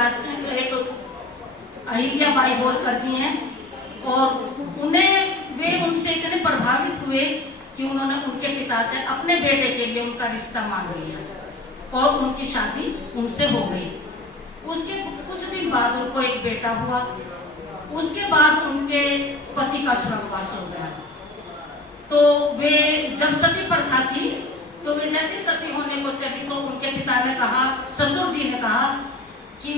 एक अहिल्याबाई होलकर जी हैं, और वे उनसे इतने प्रभावित हुए कि उन्होंने उनके पिता से अपने बेटे के लिए उनका रिश्ता मांग लिया और उनकी शादी उनसे हो गई। उसके कुछ दिन बाद उनको एक बेटा हुआ। उसके बाद उनके पति का स्वर्गवास हो गया। तो वे जब सती प्रथा थी तो वे जैसे सती होने को चली तो उनके पिता ने कहा, ससुर जी ने कहा कि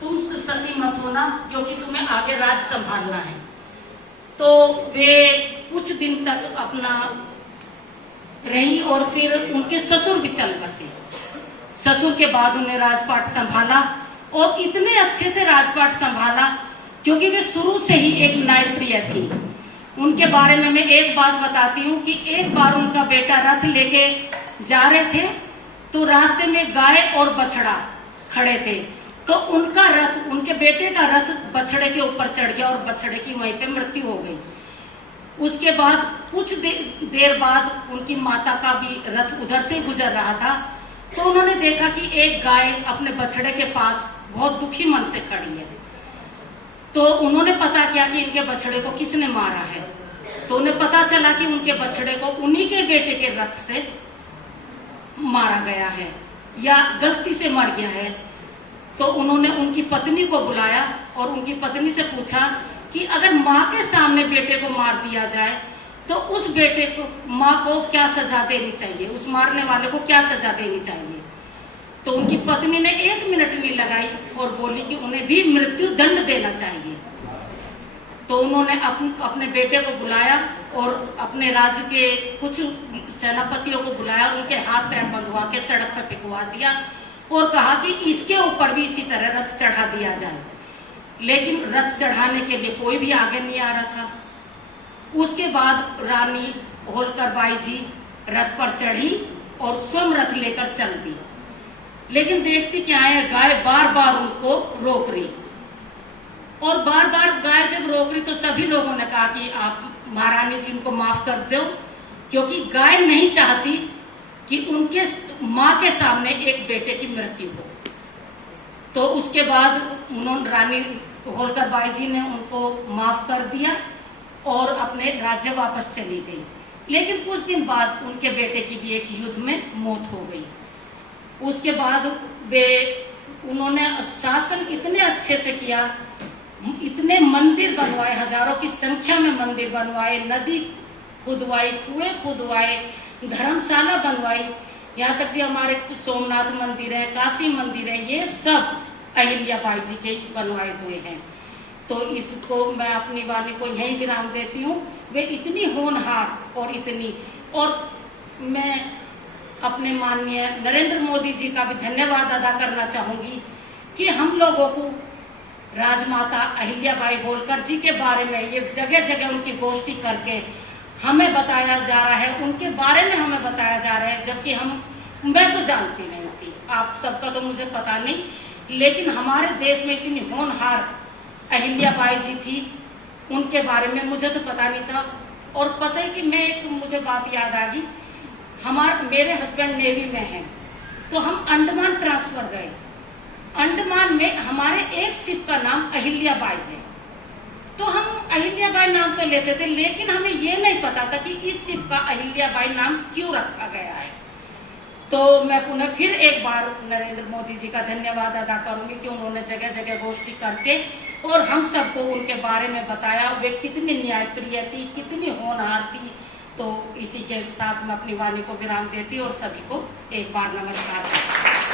तुम सती मत होना क्योंकि तुम्हें आगे राज संभालना है। तो वे कुछ दिन तक अपना रही और फिर उनके ससुर भी चल बसे। ससुर के बाद उन्हें राजपाट संभाला और इतने अच्छे से राजपाट संभाला क्योंकि वे शुरू से ही एक न्यायप्रिय थी। उनके बारे में मैं एक बात बताती हूँ कि एक बार उनका बेटा रथ लेके जा रहे थे तो रास्ते में गाय और बछड़ा खड़े थे, तो उनका रथ, उनके बेटे का रथ बछड़े के ऊपर चढ़ गया और बछड़े की वहीं पे मृत्यु हो गई। उसके बाद कुछ देर बाद उनकी माता का भी रथ उधर से गुजर रहा था, तो उन्होंने देखा कि एक गाय अपने बछड़े के पास बहुत दुखी मन से खड़ी है। तो उन्होंने पता किया कि इनके बछड़े को किसने मारा है। तो उन्हें पता चला कि उनके बछड़े को उन्हीं के बेटे के रथ से मारा गया है या गलती से मर गया है। तो उन्होंने उनकी पत्नी को बुलाया और उनकी पत्नी से पूछा कि अगर माँ के सामने बेटे को मार दिया जाए तो उस बेटे को, माँ को क्या सजा देनी चाहिए, उस मारने वाले को क्या सजा देनी चाहिए। तो उनकी पत्नी ने 1 मिनट नहीं लगाई और बोली कि उन्हें भी मृत्यु दंड देना चाहिए। तो उन्होंने अपने बेटे को बुलाया और अपने राज्य के कुछ सेनापतियों को बुलाया और उनके हाथ पैर बंधवा के सड़क पर पिकवा दिया और कहा कि इसके ऊपर भी इसी तरह रथ चढ़ा दिया जाए। लेकिन रथ चढ़ाने के लिए कोई भी आगे नहीं आ रहा था। उसके बाद रानी होलकर बाई जी रथ पर चढ़ी और स्वयं रथ लेकर चल दी। लेकिन देखती क्या है, गाय बार बार उनको रोक रही और बार बार गाय जब रोक रही तो सभी लोगों ने कहा कि आप महारानी जी उनको माफ कर दो, क्योंकि गाय नहीं चाहती कि उनके माँ के सामने एक बेटे की मृत्यु हो। तो उसके बाद उन्होंने, रानी होलकर बाई जी ने उनको माफ कर दिया और अपने राज्य वापस चली गई। लेकिन कुछ दिन बाद उनके बेटे की भी एक युद्ध में मौत हो गई। उसके बाद उन्होंने शासन इतने अच्छे से किया, इतने मंदिर बनवाए, हजारों की संख्या में मंदिर बनवाए, नदी खुदवाई, कुएं खुदवाए, धर्मशाला बनवाई, यहाँ तक कि हमारे सोमनाथ मंदिर है, काशी मंदिर है, ये सब अहिल्याबाई जी के बनवाए हुए हैं। तो इसको मैं अपनी वाणी को यहीं विराम देती हूँ। वे इतनी होनहार और मैं अपने माननीय नरेंद्र मोदी जी का भी धन्यवाद अदा करना चाहूंगी कि हम लोगों को राजमाता अहिल्याबाई होलकर जी के बारे में ये जगह जगह उनकी गोष्ठी करके हमें बताया जा रहा है, उनके बारे में हमें बताया जा रहा है, जबकि मैं तो जानती नहीं थी, आप सबका तो मुझे पता नहीं, लेकिन हमारे देश में इतनी होनहार अहिल्याबाई जी थी, उनके बारे में मुझे तो पता नहीं था। और पता है कि मुझे बात याद आ गई, मेरे हस्बैंड नेवी में हैं, तो हम अंडमान ट्रांसफर गए। अंडमान में हमारे एक शिप का नाम अहिल्याबाई है, तो हम अहिल्याबाई नाम तो लेते थे, लेकिन हमें ये नहीं पता था कि इस शिप का अहिल्याबाई नाम क्यों रखा गया है। तो मैं पुनः फिर एक बार नरेंद्र मोदी जी का धन्यवाद अदा करूंगी कि उन्होंने जगह जगह गोष्ठी करके और हम सबको उनके बारे में बताया, वे कितनी न्यायप्रिय थी, कितनी होनहार थी। तो इसी के साथ मैं अपनी वाणी को विराम देती और सभी को एक बार नमस्कार।